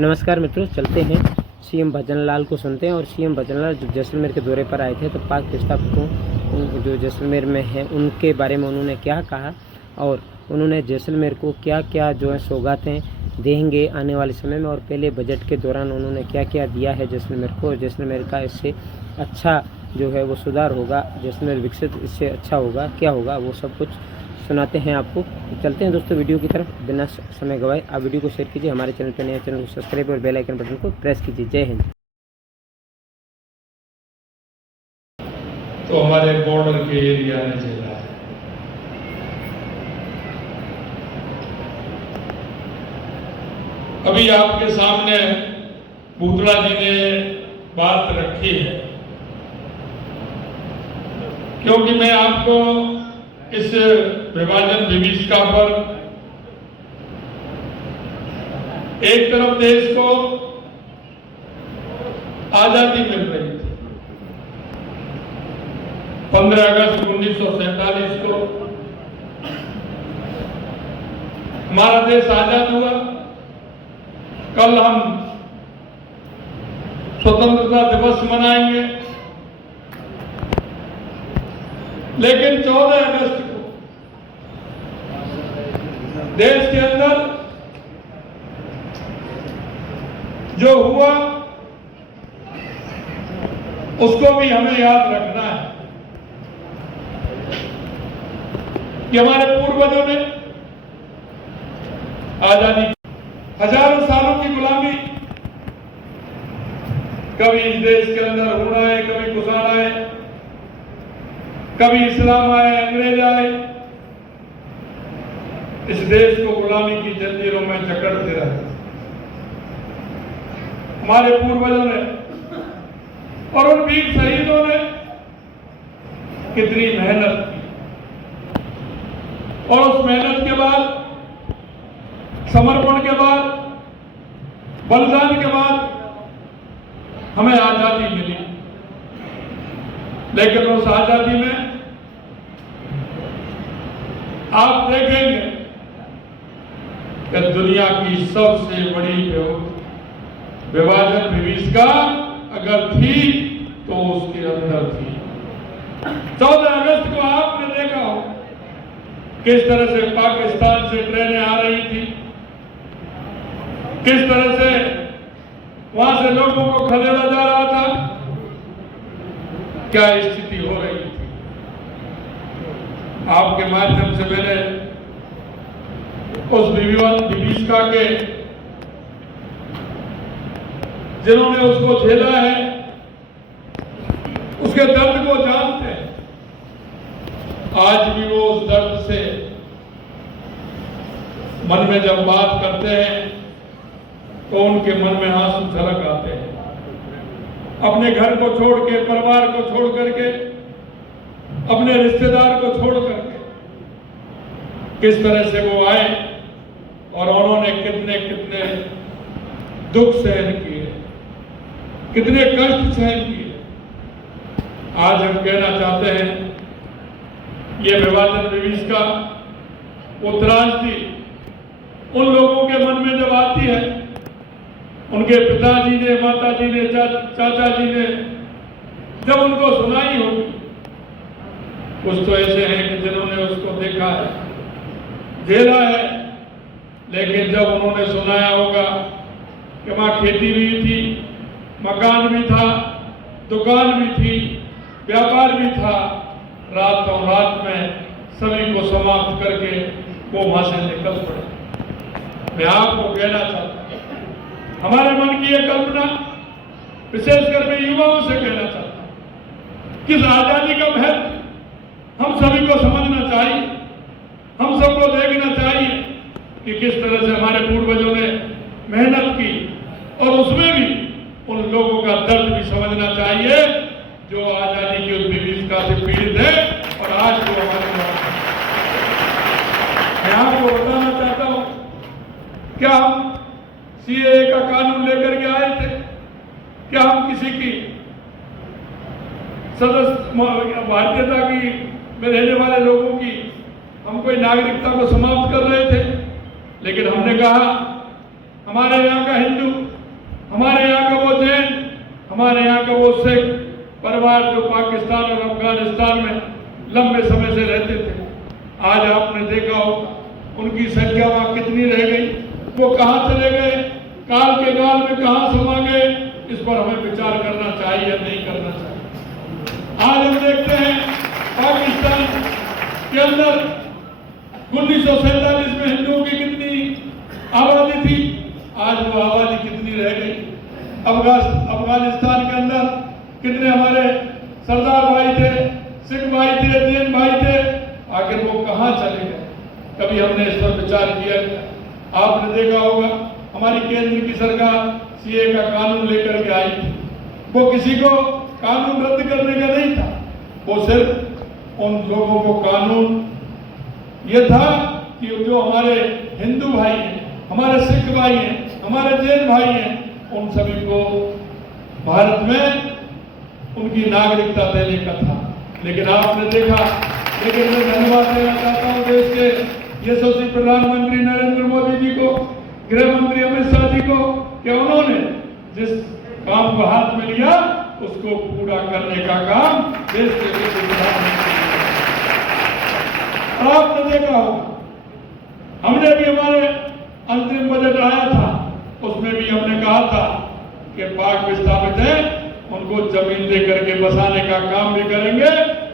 नमस्कार मित्रों, चलते हैं सीएम भजनलाल को सुनते हैं। और सीएम भजनलाल जो जैसलमेर के दौरे पर आए थे, तो पाक विस्थापितों जो जैसलमेर में हैं उनके बारे में उन्होंने क्या कहा और उन्होंने जैसलमेर को क्या क्या जो है सौगातें देंगे आने वाले समय में, और पहले बजट के दौरान उन्होंने क्या क्या दिया है जैसलमेर को, और जैसलमेर का इससे अच्छा जो है वो सुधार होगा, जैसलमेर विकसित इससे अच्छा होगा, क्या होगा, वो सब कुछ सुनाते हैं आपको। चलते हैं दोस्तों वीडियो की तरफ बिना समय गवाए। आप वीडियो को शेयर कीजिए, हमारे चैनल पर नए चैनल को सब्सक्राइब और बेल आइकन बटन को प्रेस कीजिए। जय हिंद। तो हमारे बॉर्डर के एरिया में चला है। अभी आपके सामने बूथड़ा जी ने बात रखी है, क्योंकि मैं आपको इस विभाजन विभीषिका पर एक तरफ देश को आजादी मिल रही थी, 15 अगस्त 1947 को हमारा देश आजाद हुआ। कल हम स्वतंत्रता दिवस मनाएंगे, लेकिन 14 अगस्त को देश के अंदर जो हुआ उसको भी हमें याद रखना है कि हमारे पूर्वजों ने आजादी, हजारों सालों की गुलामी, कभी इस देश के अंदर हुण आए, कभी कुषाण आए, कभी इस्लाम आए, अंग्रेज आए, इस देश को गुलामी की जंजीरों में जकड़ते रहे हमारे पूर्वजों ने। और उन वीर शहीदों ने कितनी मेहनत की, और उस मेहनत के बाद, समर्पण के बाद, बलिदान के बाद हमें आजादी मिली। लेकिन उस आजादी में आप देखेंगे कि दुनिया की सबसे बड़ी विभाजन विभीषिका अगर थी तो उसके अंदर थी। 14 अगस्त को आपने देखा हो किस तरह से पाकिस्तान से ट्रेनें आ रही थी, किस तरह से वहां से लोगों को खदेड़ा जा रहा था, क्या स्थिति हो रही थी। आपके माध्यम से मैंने उस विभीषिका के जिन्होंने उसको झेला है उसके दर्द को जानते हैं। आज भी वो उस दर्द से मन में जब बात करते हैं तो उनके मन में आंसू छलक आते हैं। अपने घर को छोड़ के, परिवार को छोड़ करके, अपने रिश्तेदार को छोड़ करके किस तरह से वो आए और उन्होंने कितने कितने दुख सहन किए, कितने कष्ट सहन किए। आज हम कहना चाहते हैं ये विभाजन विभीषिका वो त्रासदी उन लोगों के मन में जब आती है, उनके पिताजी ने, माताजी ने, चाचा जी ने जब उनको सुनाई होगी, कुछ तो ऐसे हैं कि जिन्होंने उसको देखा है, झेला है, लेकिन जब उन्होंने सुनाया होगा कि वहां खेती भी थी, मकान भी था, दुकान भी थी, व्यापार भी था, रातों रात में सभी को समाप्त करके वो वहां से निकल पड़े। मैं आपको कहना चाहता हूं, हमारे मन की यह कल्पना, विशेषकर मैं युवाओं से कहना चाहता हूं कि इस आजादी का महत्व हम सभी को समझना चाहिए, हम सबको देखना चाहिए कि किस तरह से हमारे पूर्वजों ने मेहनत की, और उसमें भी उन लोगों का दर्द भी समझना चाहिए जो आजादी की उस विभीषिका से पीड़ित है और आज जो हमारे मैं आपको बताना चाहता हूं, क्या हम सीएए का कानून लेकर के आए थे? क्या हम किसी की सदस्य भारतीयता की में रहने वाले लोगों की हम कोई नागरिकता को समाप्त कर रहे थे? लेकिन हमने कहा हमारे यहाँ का हिंदू, हमारे यहाँ का वो जैन, हमारे यहाँ का वो सिख परिवार जो पाकिस्तान और अफगानिस्तान में लंबे समय से रहते थे, आज आपने देखा होगा उनकी संख्या वहां कितनी रह गई, वो कहाँ चले गए, काल के गाल में कहाँ समा गए, इस पर हमें विचार करना चाहिए या नहीं करना चाहिए। आज हम देखते हैं पाकिस्तान के अंदर 1947 में हिंदुओं की कितनी आबादी थी, आज वो आबादी कितनी रह गई। अफगानिस्तान के अंदर कितने हमारे सरदार भाई थे, सिख भाई थे, जैन भाई थे, आखिर वो कहाँ चले गए, कभी हमने इस पर विचार किया? आपने देखा होगा हमारी केंद्र की सरकार सीए का कानून लेकर के आई थी, वो किसी को कानून रद्द करने का नहीं था, वो सिर्फ उन लोगों को कानून ये था कि जो हमारे हिंदू भाई हैं, हमारे सिख भाई हैं, हमारे जैन भाई हैं, उन सभी को भारत में उनकी नागरिकता देने का था। लेकिन आपने देखा, लेकिन मैं धन्यवाद देना चाहता हूँ देश के यशस्वी प्रधानमंत्री नरेंद्र मोदी जी को, गृह मंत्री अमित शाह जी को, कि उन्होंने जिस काम को हाथ में लिया उसको पूरा करने का काम देश के प्रधानमंत्री ने किया। आपने देखा होगा हमने भी हमारे अंतरिम बजट आया था, उसमें भी हमने कहा था कि पाक विस्थापित हैं उनको जमीन दे करके बसाने का काम भी करेंगे,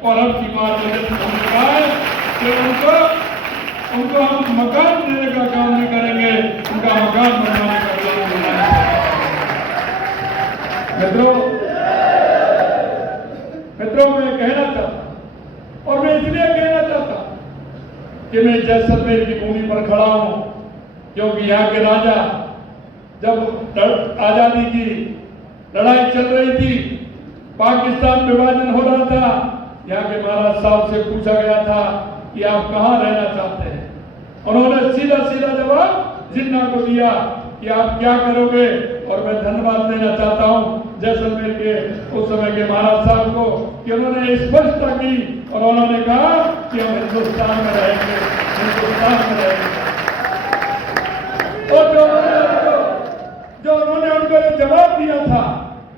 और अब की बार बजट में हमने कहा है कि उनको हम मकान देने का काम भी करेंगे, उनका मकान बनवाने का काम भी करेंगे। मित्रों मैं कहना चाहता, और मैं इसलिए कहना चाहता कि मैं जैसलमेर की भूमि पर खड़ा हूं क्योंकि यहाँ के राजा जब आजादी की लड़ाई चल रही थी, पाकिस्तान विभाजन हो रहा था, यहाँ के महाराज साहब से पूछा गया था कि आप कहाँ रहना चाहते हैं, उन्होंने सीधा सीधा जवाब जिन्ना को दिया कि आप क्या करोगे। और मैं धन्यवाद देना चाहता हूँ जैसलमेर के उस समय के महाराज साहब को कि उन्होंने स्पष्टता की और उन्होंने कहा कि हम हिंदुस्तान में रहेंगे, हिंदुस्तान में रहेंगे। और जो उन्होंने उनको जवाब दिया था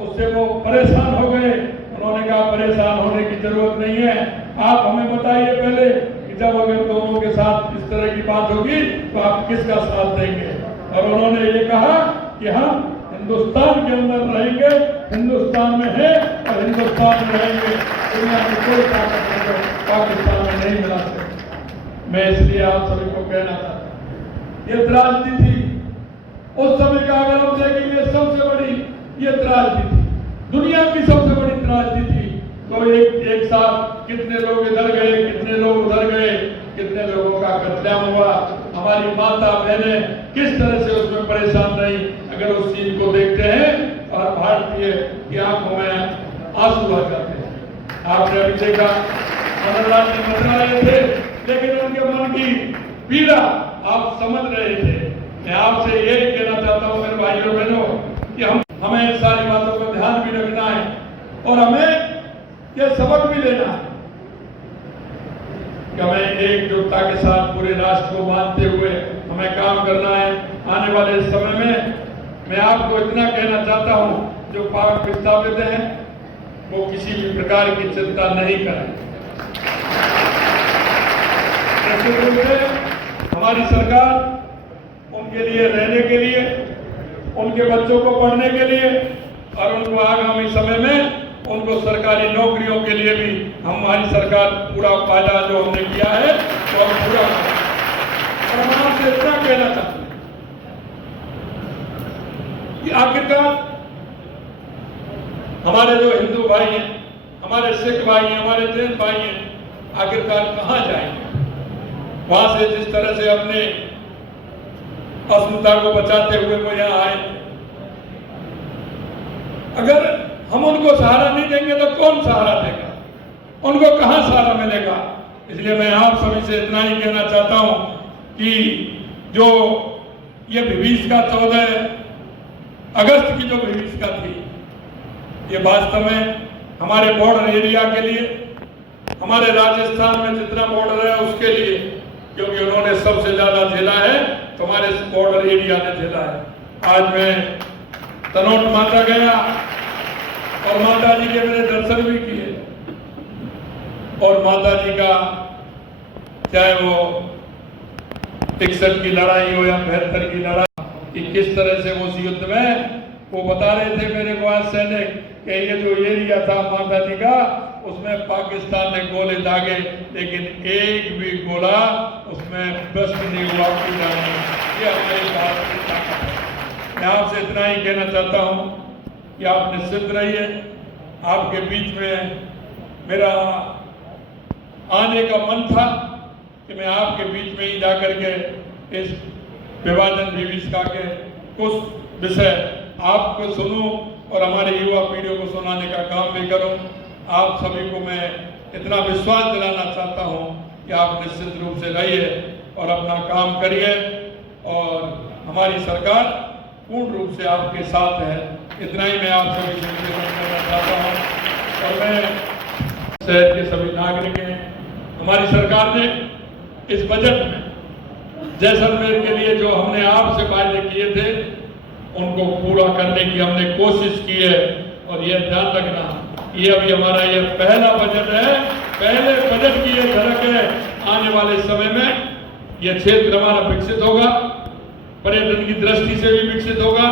उससे वो परेशान हो गए। उन्होंने कहा परेशान होने की जरूरत नहीं है, आप हमें बताइए पहले कि जब अगर दोनों के साथ इस तरह की बात होगी तो आप किसका साथ देंगे। और उन्होंने ये कहा कि हम हिंदुस्तान के अंदर रहेंगे, हिंदुस्तान में है और हिंदुस्तान में रहेंगे, दुनिया की कोई ताकत पाकिस्तान में नहीं मिला सकती। मैं इसलिए आप सभी को कहना चाहता हूँ ये त्रासदी थी उस समय का, अगर हम देखेंगे सबसे बड़ी ये त्रासदी थी, दुनिया की सबसे बड़ी त्रासदी थी। तो एक साथ कितने लोग इधर गए, कितने लोग उधर गए, कितने लोगों का कत्लेआम हुआ, हमारी माता बहनें किस तरह से उसमें परेशान रही। अगर उस चीज को देखते हैं और भारतीय की आंखों में आंसू आ जाते हैं। आपने अभी देखा मनोहर जी मंत्रा रहे थे, लेकिन उनके मन की पीड़ा आप समझ रहे थे। मैं आपसे यही कहना चाहता हूँ मेरे भाइयों बहनों कि हमें सारी बातों का ध्यान भी रखना है और हमें यह सबक भी लेना है कि हमें एकजुटता के साथ पूरे राष्ट्र को बांधते हुए हमें काम करना है। आने वाले समय में मैं आपको इतना कहना चाहता हूं, जो पाक विस्थापित हैं वो किसी भी प्रकार की चिंता नहीं करें। निश्चित रूप से हमारी सरकार उनके लिए रहने के लिए, उनके बच्चों को पढ़ने के लिए और उनको आगामी समय में उनको सरकारी नौकरियों के लिए भी हमारी सरकार पूरा वादा जो हमने किया है वो हम पूरा करें। और हम आपसे इतना कहना चाहते हैं कि आखिरकार हमारे जो हिंदू भाई हैं, हमारे सिख भाई हैं, हमारे जैन भाई हैं, आखिरकार कहाँ जाएंगे? वहां से जिस तरह से अपने अस्मिता को बचाते हुए वो यहाँ आए, अगर हम उनको सहारा नहीं देंगे तो कौन सहारा देगा? उनको कहां सहारा मिलेगा? इसलिए मैं आप सभी से इतना ही कहना चाहता हूं कि जो ये विभीषिका 14 अगस्त की जो विभीषिका थी, ये वास्तव में हमारे बॉर्डर एरिया के लिए, हमारे राजस्थान में जितना बॉर्डर है उसके लिए, क्योंकि उन्होंने सबसे ज्यादा झेला है तो हमारे बॉर्डर एरिया ने झेला है। आज मैं तनोट माता गया और माता जी के मैंने दर्शन भी किए और माता जी का चाहे वो 61 की लड़ाई हो या 72 की लड़ाई कि किस तरह से उस युद्ध में वो बता रहे थे मेरे को आज सैनिक कि ये जो एरिया था माता जी का उसमें पाकिस्तान ने गोले दागे लेकिन एक भी गोला उसमें बस्ट नहीं हुआ पूरा नहीं। ये हमारी भारत की ताकत है। मैं आपसे इतना ही कहना चाहता हूँ कि आप निश्चित रहिए। आपके बीच में मेरा आने का मन था कि मैं आपके बीच में ही जाकर के इस विभाजन विभीषिका के कुछ विषय आपको सुनूं और हमारे युवा पीढ़ियों को सुनाने का काम भी करूं। आप सभी को मैं इतना विश्वास दिलाना चाहता हूं कि आप निश्चित रूप से रहिए और अपना काम करिए और हमारी सरकार पूर्ण रूप से आपके साथ है। इतना ही मैं आप सभी से निवेदन करना चाहता हूं। और मैं शहर के सभी नागरिक हैं, हमारी सरकार ने इस बजट में जैसलमेर के लिए जो हमने आपसे वायदे किए थे उनको पूरा करने की हमने कोशिश की है। और यह ध्यान रखना ये अभी हमारा ये पहला बजट है, पहले बजट की ये झलक है। आने वाले समय में यह क्षेत्र हमारा विकसित होगा, पर्यटन की दृष्टि से भी विकसित होगा,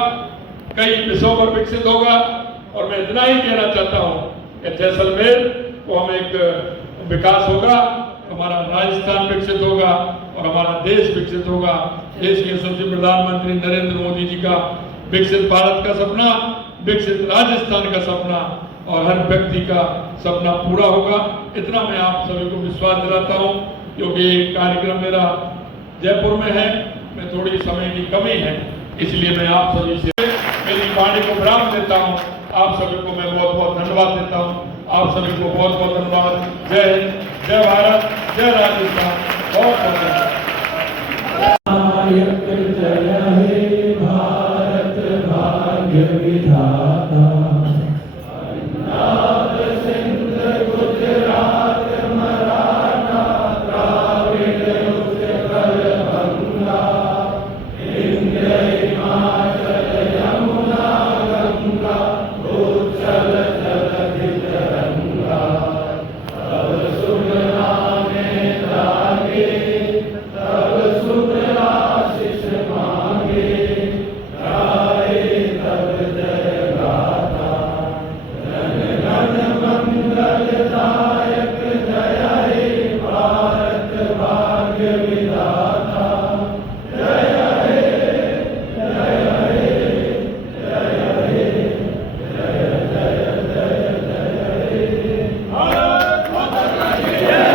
कई विषयों पर विकसित होगा। और मैं इतना ही कहना चाहता हूँ कि जैसलमेर को हम एक विकास होगा, हमारा राजस्थान विकसित होगा और हमारा देश विकसित होगा। देश के यशस्वी प्रधानमंत्री नरेंद्र मोदी जी का विकसित भारत का सपना, विकसित राजस्थान का सपना और हर व्यक्ति का सपना पूरा होगा। इतना मैं आप सभी को विश्वास दिलाता हूँ। क्योंकि कार्यक्रम मेरा जयपुर में है, मैं थोड़ी समय की कमी है, इसलिए मैं आप सभी से मेरी वाणी को विराम देता हूँ। आप सभी को मैं बहुत बहुत धन्यवाद देता हूँ। आप सभी को बहुत बहुत धन्यवाद। जय हिंद, जय भारत, जय राजस्थान। बहुत बहुत धन्यवाद। जय भारत भाग्य विधाता, पंजाब सिंध गुजरात मराठा द्राविड़ उत्कल बंगा, विंध्य हिमाचल यमुना गंगा, उच्चल जलधि तरंगा, तब शुभ नामे लागे, तब शुभ आशीष मांगे, गाए तब जय गाथा, जन गण मंगलदायक, जय हे भारत भाग्य विधाता, जय हे, जय हे, जय हे, जय जय जय जय हे, भारत माता की जय।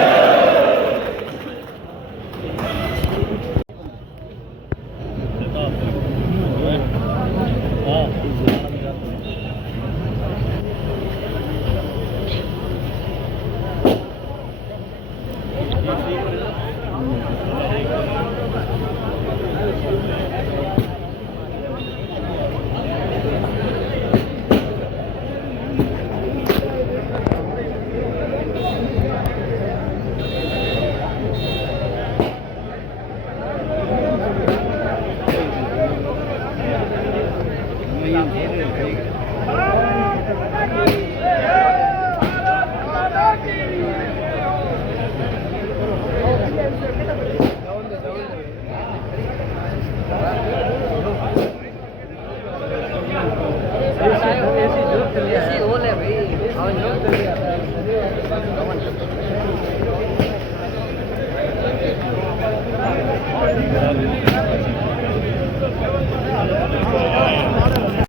ऐसी होल है भाई।